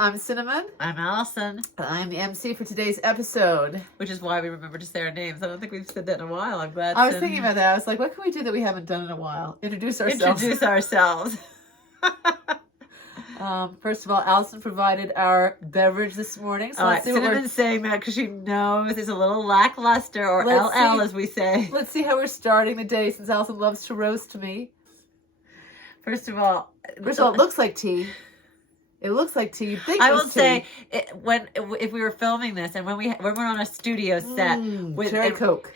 I'm Cinnamon. I'm Allison. I'm the MC for today's episode. Which is why we remember to say our names. I don't think we've said that in a while. I'm glad. I was thinking about that. I was like, what can we do that we haven't done in a while? Introduce ourselves. First of all, Allison provided our beverage this morning. So let's see what Cinnamon's saying that because she knows it's a little lackluster, or LL as we say. Let's see how we're starting the day since Allison loves to roast me. First of all, it looks like tea. It looks like tea. You'd think I will say, if we were filming this and when we're on a studio set with cherry Coke.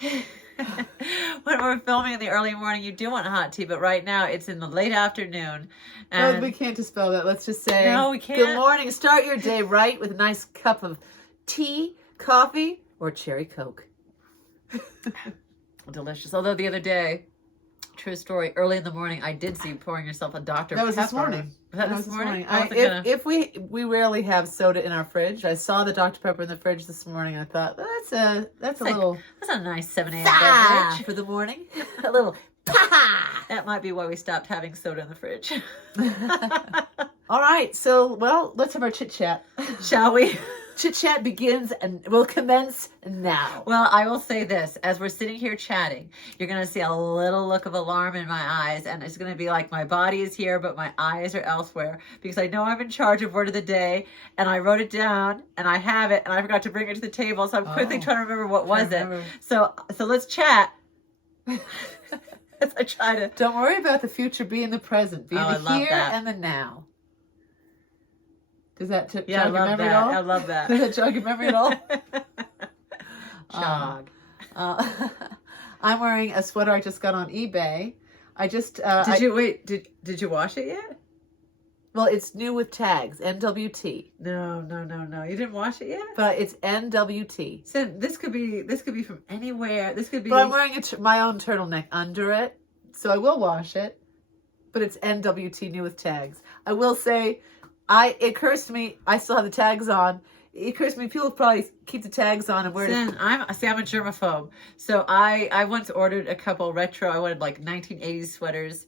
When we're filming in the early morning, you do want hot tea, but right now it's in the late afternoon. And we can't dispel that. Let's just say, no, we can't. Good morning. Start your day right with a nice cup of tea, coffee, or cherry Coke. Delicious. Although the other day, true story, early in the morning, I did see you pouring yourself a Dr. Pepper. That was this morning. Was that this morning? If we rarely have soda in our fridge. I saw the Dr. Pepper in the fridge this morning. I thought that's a nice 7 a.m. beverage for the morning. A little that might be why we stopped having soda in the fridge. All right, so let's have our chit chat, shall we? Chit chat begins and will commence now. Well, I will say this: as we're sitting here chatting, you're going to see a little look of alarm in my eyes, and it's going to be like my body is here, but my eyes are elsewhere, because I know I'm in charge of word of the day, and I wrote it down, and I have it, and I forgot to bring it to the table, so I'm quickly trying to remember what was it. So let's chat. As I try to. Don't worry about the future. Be in the present. Be in the here and the now. Does that jog your memory at all? I love that. Does that jog your memory at all? Jog. I'm wearing a sweater I just got on eBay. Did you wash it yet? Well, it's new with tags. NWT. No. You didn't wash it yet? But it's NWT. So this could be from anywhere. This could be. But I'm wearing my own turtleneck under it, so I will wash it. But it's NWT, new with tags. I will say, it occurs to me, I still have the tags on. It occurs to me, people probably keep the tags on and wear it. I'm a germaphobe. So I once ordered a couple retro. I wanted like 1980s sweaters.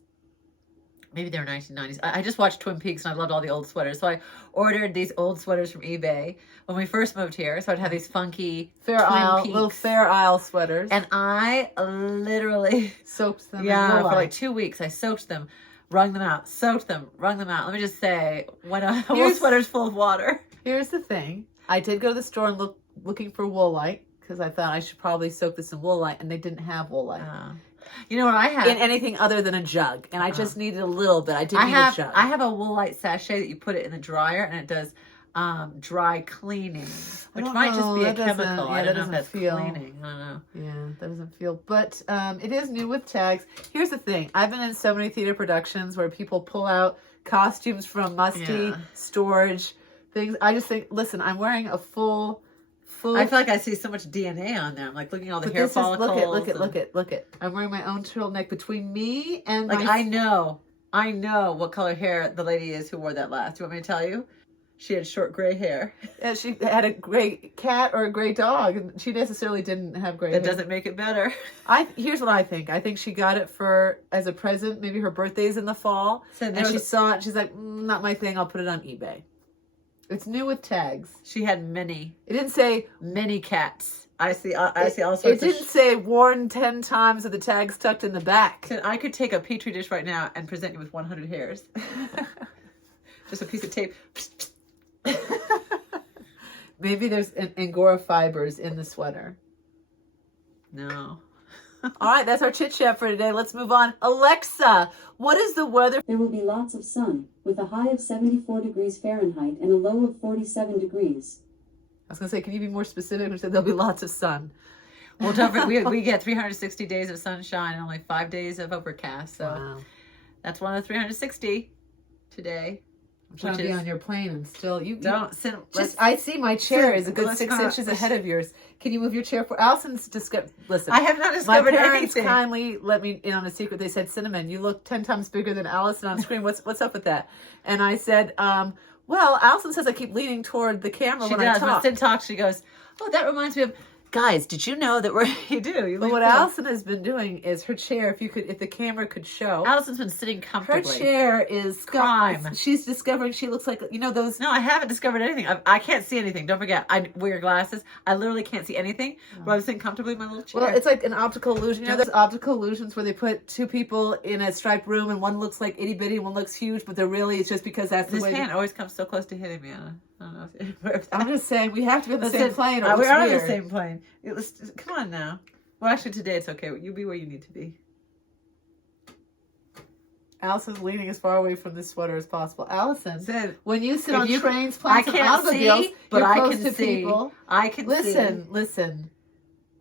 Maybe they were 1990s. I just watched Twin Peaks and I loved all the old sweaters. So I ordered these old sweaters from eBay when we first moved here. So I'd have these funky little Fair Isle sweaters. And I literally soaked them. Yeah, for like 2 weeks. I soaked them, wrung them out, soaked them, wrung them out. Let me just say, when a wool sweater's full of water. Here's the thing. I did go to the store and looking for Woolite because I thought I should probably soak this in Woolite, and they didn't have Woolite. You know what I have? In anything other than a jug. And I just needed a little bit. I didn't need a jug. I have a Woolite sachet that you put it in the dryer and it does dry cleaning. Which might just be a chemical. I don't know if that's cleaning. I don't know. Yeah, that doesn't feel. But it is new with tags. Here's the thing. I've been in so many theater productions where people pull out costumes from musty storage things. I just think, listen, I'm wearing a full. I feel like I see so much DNA on there. I'm like looking at all the hair follicles. Look it. I'm wearing my own turtleneck between me and I know what color hair the lady is who wore that last. Do you want me to tell you? She had short gray hair. Yeah, she had a gray cat or a gray dog, and she necessarily didn't have gray hair. That doesn't make it better. Here's what I think. I think she got it as a present. Maybe her birthday's in the fall, and she saw it. She's like, not my thing. I'll put it on eBay. It's new with tags. She had many. It didn't say many cats. I see all sorts. It didn't say worn 10 times with the tags tucked in the back. I could take a petri dish right now and present you with 100 hairs. Just a piece of tape. Maybe there's Angora fibers in the sweater. No. All right, that's our chit chat for today. Let's move on. Alexa, what is the weather? There will be lots of sun, with a high of 74 degrees Fahrenheit and a low of 47 degrees. I was going to say, can you be more specific? We said there'll be lots of sun. Well, don't forget, we get 360 days of sunshine and only 5 days of overcast. So that's one of the 360 today. I'm trying to be on your plane and still don't sit. I see my chair is a good 6 inches ahead of yours. Can you move your chair for Allison's? Listen, I have not discovered my parents anything. Kindly let me in on a secret. They said, Cinnamon, you look 10 times bigger than Allison on screen. What's up with that? And I said, well, Allison says I keep leaning toward the camera when I talk. When Sid talks, she goes, oh, that reminds me of Guys, did you know that we're you do? You But leave what the- Allison has been doing is her chair. If the camera could show, Allison's been sitting her comfortably. chair is Crime. She's discovering she looks like those. No, I haven't discovered anything. I can't see anything. Don't forget, I wear glasses. I literally can't see anything. But I'm sitting comfortably in my little chair. Well, it's like an optical illusion. You know those optical illusions where they put two people in a striped room and one looks like itty bitty and one looks huge, but they're really, it's just because that's the this way. hand always comes so close to hitting me. I don't know if I'm just saying we have to be on the Listen, same plane. Or we it's are on weird. the same plane. Come on now. Well, actually, today it's okay. You be where you need to be. Allison's leaning as far away from this sweater as possible. Allison, Sid, when you sit if on you- trains, I planes, and can't automobiles, see, but you're I close can to see. people. I can Listen.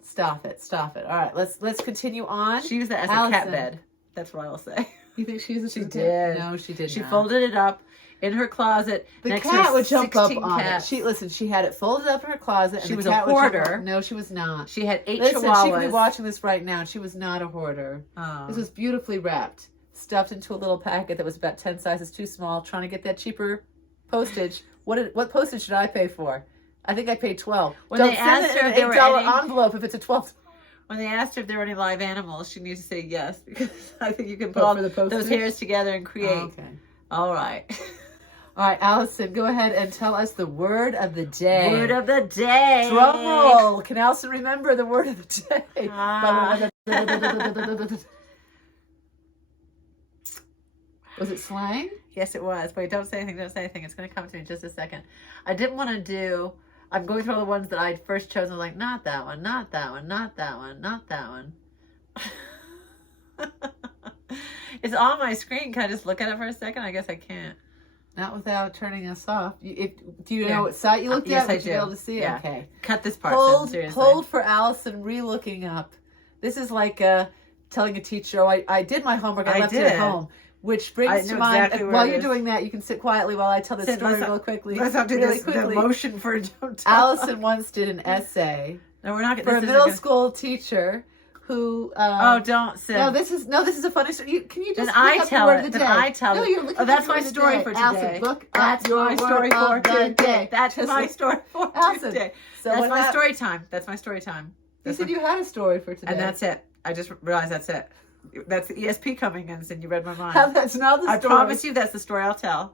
Stop it. All right, let's continue on. see. She used that as a Allison. cat bed. That's what I will say. You think she used it? She as a cat? did. No, she did She not. folded it up in her closet. The next to cat her would jump up 16 on cats. it. She had it folded up in her closet. And She the was a cat would jump hoarder. up. No, she was not. She had 8 Listen, chihuahuas. she could be watching this right now. She was not a hoarder. Oh. This was beautifully wrapped, stuffed into a little packet that was about 10 sizes too small, trying to get that cheaper postage. What postage did I pay for? I think I paid 12. When Don't they send asked it her in if an there were $8 any- envelope if it's a 12. When they asked her if there were any live animals, she needs to say yes because I think you can put Oh, all for the those postage? hairs together and create. Oh, okay. All right. All right, Allison, go ahead and tell us the word of the day. Word of the day. Drum roll. Can Allison remember the word of the day? Ah. Was it slang? Yes, it was. Wait, don't say anything. Don't say anything. It's going to come to me in just a second. I didn't want to do. I'm going through all the ones that I'd first chosen. I was like, not that one, not that one, not that one, not that one. It's on my screen. Can I just look at it for a second? I guess I can't. Not without turning us off. Do you Yeah. know what site you looked Yes, at? I Would you do. be able to see it? Yeah. Okay. Cut this part. Hold, seriously. hold for Allison re-looking up. This is like telling a teacher, oh, I did my homework. I left it did. at home. Which I brings know to mind, exactly where while it you're is. doing that, you can sit quietly while I tell this Sid, story let's not- real quickly. Let's not do really this. quickly. The motion for don't tell. Allison once did an essay No, we're not. for a this isn't middle gonna- school teacher who. Oh, don't sit. No, this is a funny story. Can you just Then I look up tell the word it. of the Then day? I tell No, it. you're looking Oh, up that's the word my of the story day. for today. Allison, look up That's your my word story of for the today. day. That's Just my look- story for Allison, today. so That's what my hap- story time. That's my story time. You That's said my- you had a story for today. And that's it. I just realized that's it. That's the ESP coming in, and you read my mind. That's not the I story. promise you that's the story I'll tell.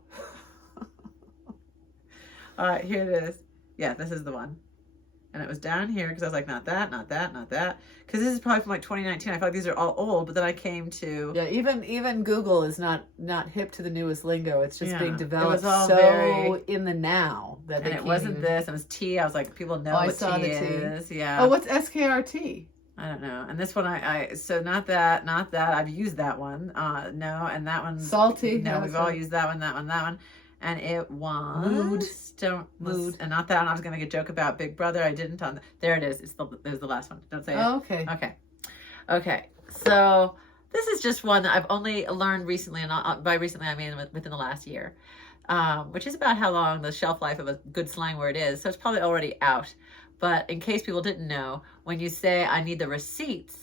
All right, here it is. Yeah, this is the one. And it was down here because I was like, not that, not that, not that. Because this is probably from like 2019. I feel like these are all old, but then I came to... Yeah, even Google is not hip to the newest lingo. It's just Yeah, being it developed was all so very- in the now that And they it can't wasn't even... this. It was T. I was like, people know Oh, I what saw T the T. is. Yeah. Oh, what's SKRT? I don't know. And this one, so not that. I've used that one. No, and that one. Salty? No, Yeah, we've that's all right. used that one, that one, that one. And it was Mood. Mood. And not that one. I was going to make a joke about Big Brother. I didn't. There it is. There's the last one. Don't say Oh, it. okay. Okay. So this is just one that I've only learned recently. And by recently, I mean within the last year. Which is about how long the shelf life of a good slang word is. So it's probably already out. But in case people didn't know, when you say, I need the receipts,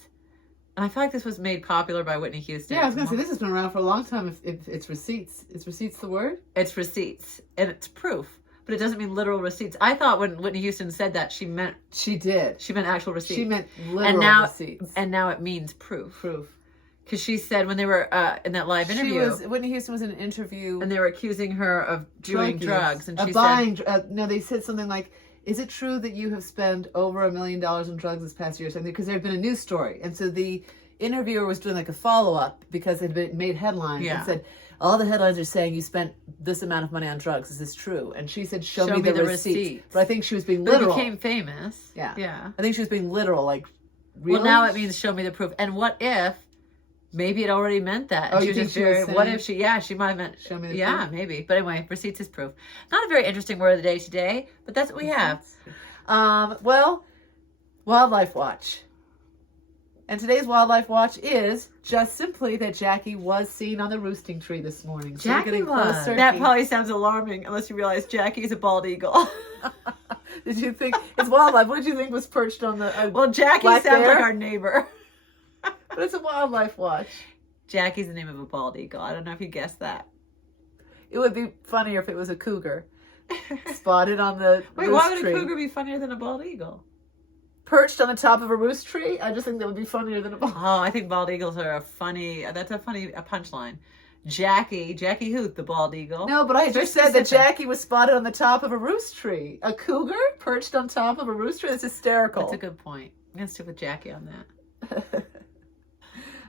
and I feel like this was made popular by Whitney Houston. Yeah, I was going to say, this has been around for a long time if it's receipts. Is receipts the word? It's receipts, and it's proof. But it doesn't mean literal receipts. I thought when Whitney Houston said that, she meant She did. actual receipts. She meant literal now, receipts. And now it means proof. Proof. Because she said when they were in that live interview, Whitney Houston was in an interview. and they were accusing her of doing drugs, and she buying. No, they said something like, "Is it true that you have spent over $1 million on drugs this past year?" Something because there had been a news story, and so the interviewer was doing like a follow up because it had been made headlines and said, "All the headlines are saying you spent this amount of money on drugs. Is this true?" And she said, "Show me the receipts." But I think she was being But literal. it became famous. Yeah. Yeah. I think she was being literal. Like, really? Well, now it means show me the proof. And what if maybe it already meant that? And Oh, she you was think just she was very, what saying, if she might have meant, show me the yeah, proof? maybe. But anyway, receipts is proof. Not a very interesting word of the day today, but that's what we have. Well, Wildlife Watch. And today's Wildlife Watch is just simply that Jackie was seen on the roosting tree this morning. So we're Jackie getting was. closer. That probably sounds alarming unless you realize Jackie is a bald eagle. Did you think it's wildlife? What did you think was perched on the? Well, Jackie black sounds bear? like our neighbor. But it's a Wildlife Watch. Jackie's the name of a bald eagle. I don't know if you guessed that. It would be funnier if it was a cougar spotted on the Wait, roost why would tree. a cougar be funnier than a bald eagle? perched on the top of a roost tree. I just think that would be funnier than a bald. Oh, I think bald eagles are a funny. That's a funny punchline. Jackie Hoot, the bald eagle. No, but I Very just said that specific. Jackie was spotted on the top of a roost tree. A cougar perched on top of a roost tree? That's hysterical. That's a good point. I'm gonna stick with Jackie on that.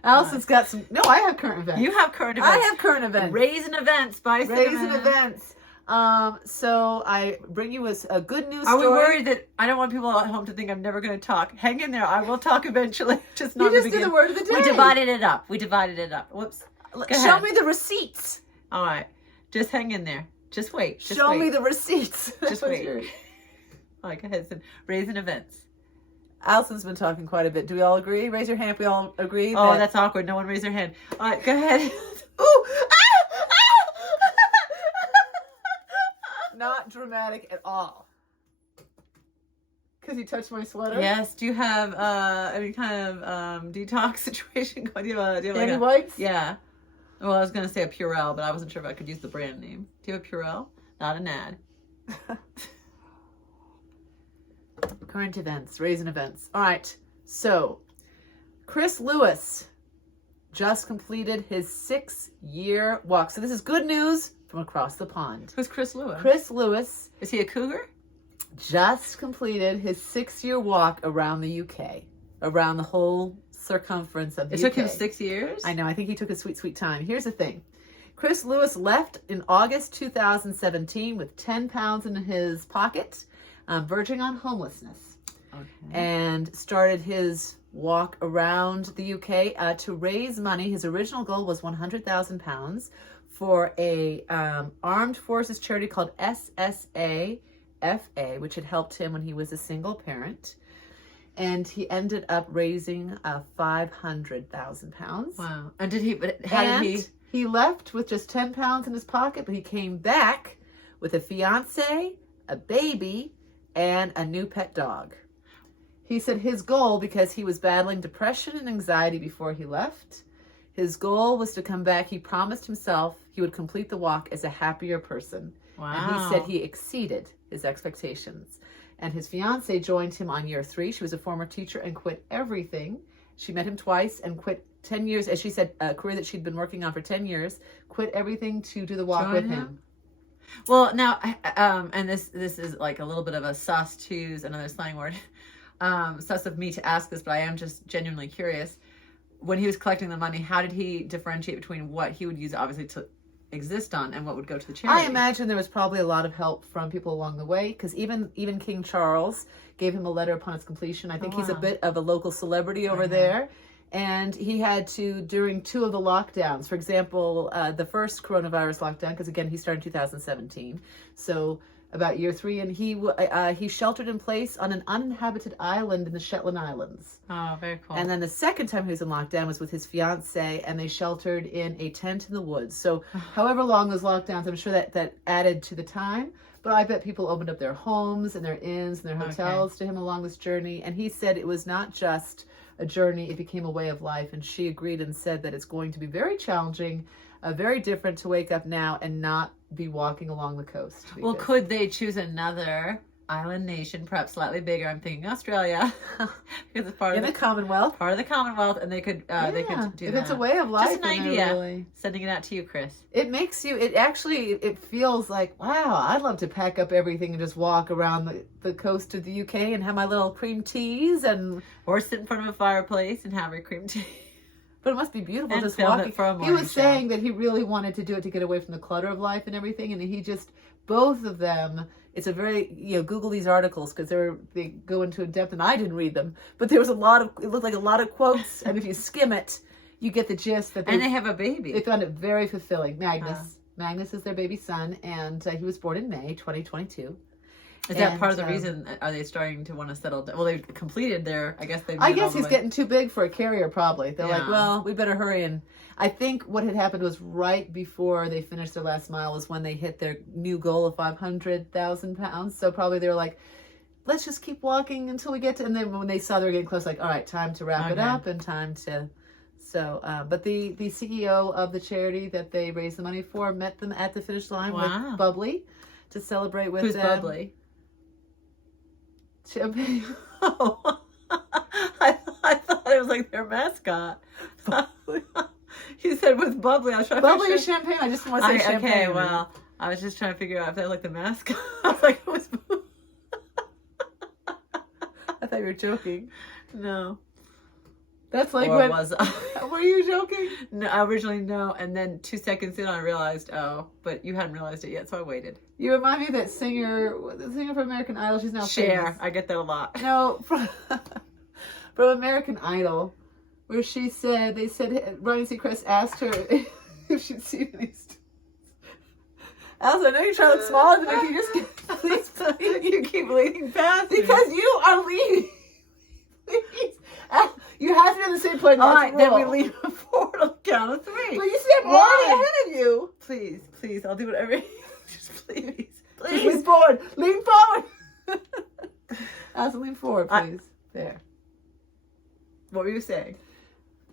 Allison's got some. No, I have current events. You have current events. I have current events. Raisin events by Raisin Cinnamon. events. So I bring you a good news Are story. we worried that I don't want people at home to think I'm never going to talk? Hang in there. I will talk eventually. Just not You in just the did beginning. the word of the day. We divided it up. Whoops. Go Show ahead. me the receipts. All right. Just hang in there. Just wait. Just Show wait. me the receipts. Just wait. All right, go ahead. So, Raisin events. Allison's been talking quite a bit. Do we all agree? Raise your hand if we all agree. Oh, that... that's awkward. No one raised their hand. All right, go ahead. Ooh! Not dramatic at all. Because you touched my sweater? Yes. Do you have any kind of detox situation going? Do you have like Andy wipes? Yeah. Well, I was going to say a Purell, but I wasn't sure if I could use the brand name. Do you have a Purell? Not an ad. Current events, Raisin events. All right. So, Chris Lewis just completed his 6-year walk. So this is good news from across the pond. Who's Chris Lewis? Chris Lewis Is he a cougar? just completed his 6-year walk around the UK, around the whole circumference of the It UK. took him 6 years? I know. I think he took a sweet, sweet time. Here's the thing. Chris Lewis left in August 2017 with 10 pounds in his pocket, verging on homelessness, Okay. and started his walk around the UK to raise money. His original goal was £100,000 for a armed forces charity called SSA FA, which had helped him when he was a single parent. And he ended up raising £500,000. Wow. And did he, but how did he? He left with just 10 pounds in his pocket, but he came back with a fiance, a baby, and a new pet dog. He said his goal, because he was battling depression and anxiety before he left, his goal was to come back. He promised himself he would complete the walk as a happier person. Wow. And he said he exceeded his expectations. And his fiance joined him on year 3. She was a former teacher and quit everything. She met him twice and quit 10 years, as she said, a career that she'd been working on for 10 years, quit everything to do the walk Join with him? him. Well, now, and this is like a little bit of a sus to use another slang word. Sus of me to ask this, but I am just genuinely curious. When he was collecting the money, how did he differentiate between what he would use, obviously, to exist on and what would go to the charity? I imagine there was probably a lot of help from people along the way, because even King Charles gave him a letter upon its completion. I think he's a wow. bit of a local celebrity over there. And he had to, during 2 of the lockdowns, for example, the first coronavirus lockdown, because again, he started in 2017. So about year 3, and he sheltered in place on an uninhabited island in the Shetland Islands. Oh, very cool. And then the second time he was in lockdown was with his fiance, and they sheltered in a tent in the woods. So however long those lockdowns, I'm sure that added to the time. But I bet people opened up their homes and their inns and their hotels to him along this journey. And he said it was not just a journey, it became a way of life. And she agreed and said that it's going to be very challenging, very different to wake up now and not be walking along the coast. Well, could they choose another island nation, perhaps slightly bigger? I'm thinking Australia, because it's part in of the Commonwealth. part of the Commonwealth, and they could do if that. it's a way of life. Just an then they're idea. really- Sending it out to you, Chris. It makes you, it feels like, wow, I'd love to pack up everything and just walk around the coast of the UK and have my little cream teas and... Or sit in front of a fireplace and have your cream tea. But it must be beautiful And just film walking. it for a He morning was show. saying that he really wanted to do it to get away from the clutter of life and everything. And he just, both of them, it's a very, Google these articles because they go into depth and I didn't read them. But there was it looked like a lot of quotes. And if you skim it, you get the gist that And they have a baby. they found it very fulfilling. Magnus. Magnus is their baby son. And he was born in May 2022. Is that And, part of the reason? Are they starting to want to settle down? Well, they've completed their, I guess they've made I it all guess the he's way. getting too big for a carrier, probably. They're like, Yeah. well, we better hurry. And I think what had happened was right before they finished their last mile was when they hit their new goal of 500,000 pounds. So probably they were like, let's just keep walking until we get to, and then when they saw they were getting close, like, all right, time to wrap it Okay. up and time to, so, but the CEO of the charity that they raised the money for met them at the finish line Wow. with Bubbly to celebrate with Who's them. bubbly? Champagne. Oh, it was like their mascot. You said with bubbly. I was trying to Bubbly figure is champagne. I just want to say champagne. Okay, well, I was just trying to figure out if they like the mascot. I was like, it was. I thought you were joking. No. That's like Or when. was Were you joking? No, originally no, and then 2 seconds in, I realized, oh, but you hadn't realized it yet, so I waited. You remind me of that singer, the singer from American Idol. She's now Cher. famous. I get that a lot. No, from American Idol, where she said, they said, Ryan Seacrest asked her if she'd seen any stars. Allison, I know you're trying to look smaller than me. Can you just please, You keep leaning past me. because you are leaning. Please. You have to be on the same point. All right, then we lean forward on the count of 3. But you see, I'm already ahead of you. Please, I'll do whatever. Just please. Just lean forward. Lean forward. Allison, lean forward, please. There. What were you saying?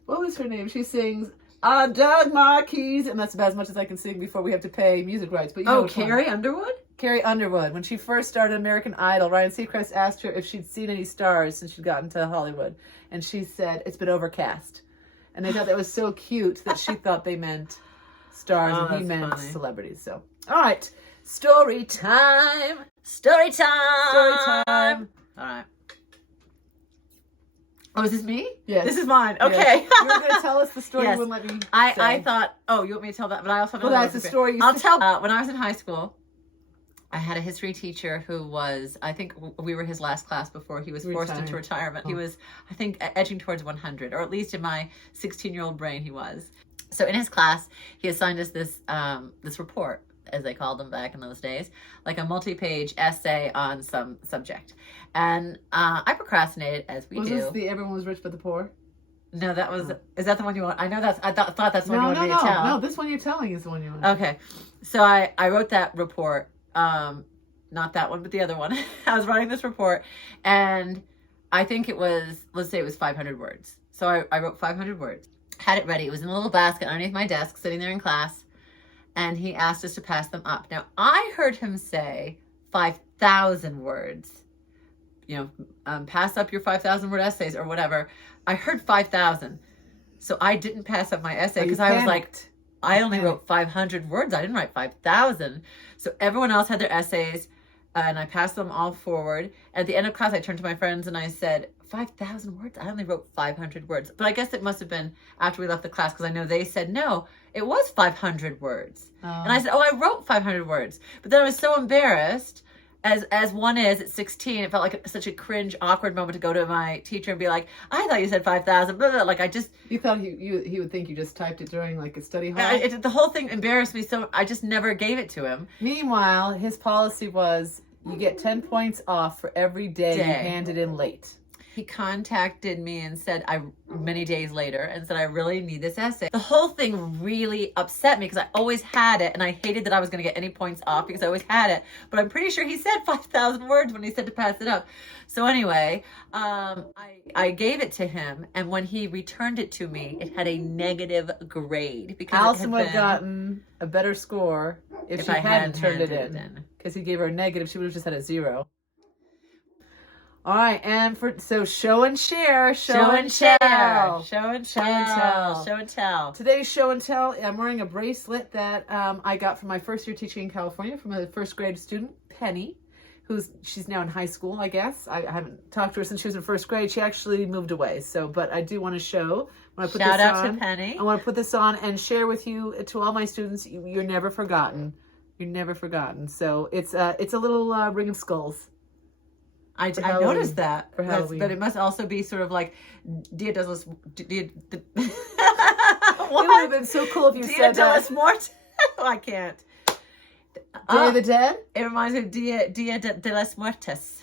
What was her name? She sings, I dug my keys, and that's about as much as I can sing before we have to pay music rights. But you know which one. Carrie Underwood? Carrie Underwood. When she first started American Idol, Ryan Seacrest asked her if she'd seen any stars since she'd gotten to Hollywood. And she said, it's been overcast. And they thought that was so cute that she thought they meant stars and he meant celebrities. So, all right. Story time. Story time. Story time. All right. Oh, is this me? Yes. This is mine. Yes. Okay. You were going to tell us the story. Yes. You wouldn't let me I thought, oh, you want me to tell that? But I also know that's the story. I'll tell. When I was in high school, I had a history teacher who was, I think we were his last class before he was forced into retirement. He was, I think, edging towards 100, or at least in my 16-year-old brain he was. So in his class, he assigned us this this report, as they called them back in those days, like a multi-page essay on some subject. And I procrastinated, as we do. Was this the Everyone Was Rich but the Poor? No, that was, is that the one you want? I know that's, I thought that's the one you wanted me to tell. No, this one you're telling is the one you want. Okay. So I wrote that report. Not that one, but the other one. I was writing this report, and I think it was, let's say it was 500 words. So I wrote 500 words, had it ready. It was in a little basket underneath my desk, sitting there in class, and he asked us to pass them up. Now, I heard him say 5,000 words. You know, pass up your 5,000 word essays or whatever. I heard 5,000. So I didn't pass up my essay because I was like, I only wrote 500 words. I didn't write 5,000. So everyone else had their essays, and I passed them all forward. At the end of class, I turned to my friends and I said, 5,000 words? I only wrote 500 words. But I guess it must have been after we left the class, because I know they said, no, it was 500 words. And I said, oh, I wrote 500 words. But then I was so embarrassed, as one is at 16, it felt like such a cringe, awkward moment to go to my teacher and be like, I thought you said 5,000. Like, I just... You thought he would think you just typed it during, like, a study hall? The whole thing embarrassed me, so I just never gave it to him. Meanwhile, his policy was, you get 10 points off for every day you handed in late. He contacted me and said, many days later, and said, I really need this essay. The whole thing really upset me because I always had it, and I hated that I was going to get any points off because I always had it. But I'm pretty sure he said 5,000 words when he said to pass it up. So anyway, I gave it to him, and when he returned it to me, it had a negative grade. Because Allison would have gotten a better score if she hadn't turned it in. Because he gave her a negative, she would have just had a 0. All right, and so show and share, show and tell. Today's show and tell, I'm wearing a bracelet that I got from my first year teaching in California from a first grade student, Penny, she's now in high school, I guess. I haven't talked to her since she was in first grade. She actually moved away. But I do want to show. Shout out to Penny. I want to put this on and share with you, to all my students, you're never forgotten. You're never forgotten. So it's a little ring of skulls. I noticed that. For Halloween. But it must also be sort of like Dia de los... It would have been so cool if you said Dia de los Muertos. I can't. Day of the Dead? It reminds me of Dia de los Muertos.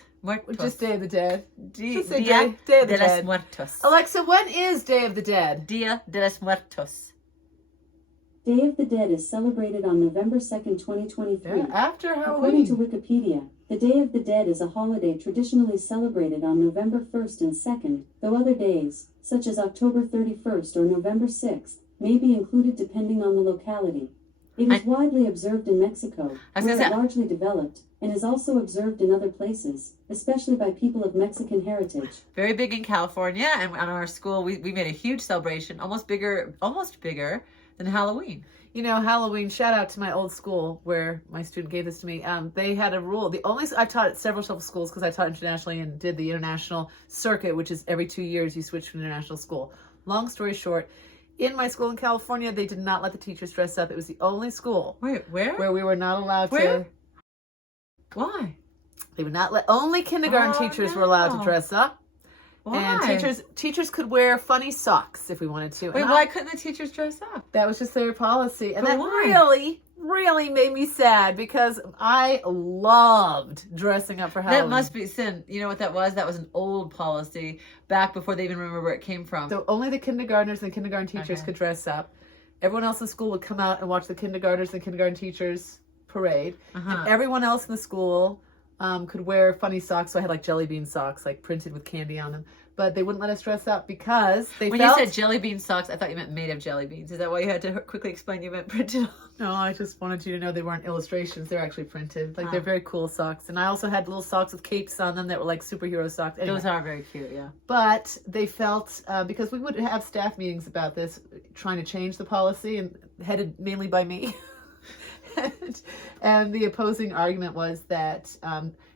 Just Day of the Dead. Dia de los Muertos. Alexa, when is Day of the Dead? Dia de los Muertos. Day of the Dead is celebrated on November 2nd, 2023. Yeah, after According Halloween. to Wikipedia, the Day of the Dead is a holiday traditionally celebrated on November 1st and 2nd, though other days, such as October 31st or November 6th, may be included depending on the locality. It is widely observed in Mexico, where it largely developed, and is also observed in other places, especially by people of Mexican heritage. Very big in California, and on our school, we made a huge celebration, almost bigger than Halloween. You know, Halloween, shout out to my old school where my student gave this to me. They had a rule. I've taught at several schools because I taught internationally and did the international circuit, which is every 2 years you switch to an international school. Long story short, in my school in California, they did not let the teachers dress up. It was the only school Wait, where? where we were not allowed Where? to. Why? They would not let, only kindergarten teachers were allowed to dress up. Why? And teachers could wear funny socks if we wanted to. Wait, why couldn't the teachers dress up? That was just their policy. And But that why? really made me sad because I loved dressing up for Halloween. That must be sin. You know what that was? That was an old policy back before they even remember where it came from. So only the kindergartners and the kindergarten teachers could dress up. Everyone else in school would come out and watch the kindergartners and kindergarten teachers parade. And everyone else in the school could wear funny socks. So I had like jelly bean socks, like printed with candy on them. But they wouldn't let us dress up because they When felt... you said jelly bean socks, I thought you meant made of jelly beans. Is that why you had to quickly explain you meant printed on? No, I just wanted you to know they weren't illustrations. They're actually printed. Like, they're very cool socks. And I also had little socks with capes on them that were like superhero socks. Anyway. Those are very cute, yeah. But they felt, because we would have staff meetings about this, trying to change the policy, and headed mainly by me. and the opposing argument was that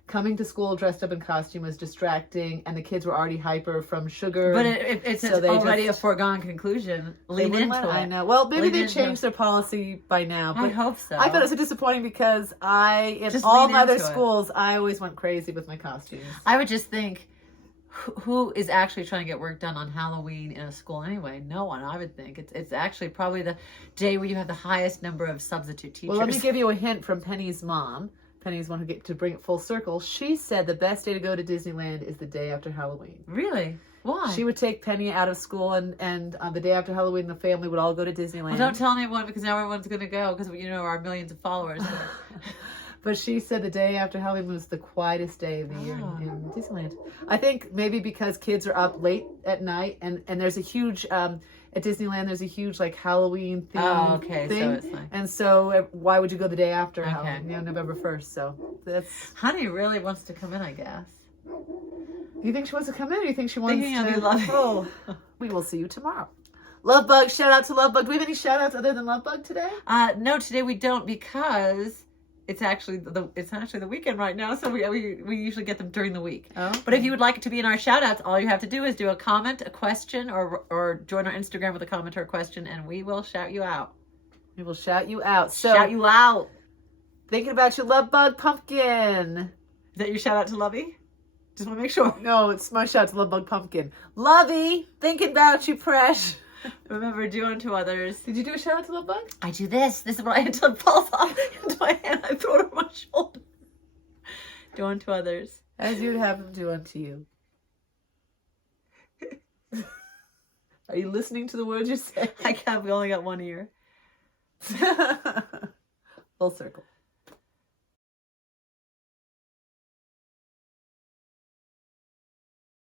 coming to school dressed up in costume was distracting, and the kids were already hyper from sugar. But it's already a foregone conclusion. Lean into it. I know. Well, maybe they into changed their policy by now. But I hope so. I thought it was so disappointing because in Just all lean my other into it. schools, I always went crazy with my costumes. I would just think, who is actually trying to get work done on Halloween in a school anyway? No one, I would think. It's actually probably the day where you have the highest number of substitute teachers. Well, let me give you a hint from Penny's mom. Penny's one who get to bring it full circle. She said the best day to go to Disneyland is the day after Halloween. Really? Why? She would take Penny out of school, and on the day after Halloween, the family would all go to Disneyland. Well, don't tell anyone because now everyone's going to go because our millions of followers. But she said the day after Halloween was the quietest day of the year in Disneyland. I think maybe because kids are up late at night, and there's a huge at Disneyland there's a huge like Halloween theme thing. So it's like... And so why would you go the day after Halloween? November 1st. So that's... Honey really wants to come in, I guess. Do you think she wants to come in, or do you think she wants to... Oh, we will see you tomorrow. Lovebug, shout out to Lovebug. Do we have any shout outs other than Lovebug today? No, today we don't, because it's actually the weekend right now, so we usually get them during the week. Oh. But if you would like to be in our shout outs, all you have to do is do a comment, a question, or join our Instagram with a comment or a question, and we will shout you out. We will shout you out. So, shout you out. Thinking about you, Lovebug Pumpkin. Is that your shout out to Lovey? Just want to make sure. No, it's my shout out to Lovebug Pumpkin. Lovey, thinking about you, Presh. Remember, do unto others. Did you do a shout out to Lovebug? I do this. This is what I had to falls off into my hand. I throw it on my shoulder. Do unto others as you'd have them do unto you. Are you listening to the words you say? I can't. We only got one ear. Full circle.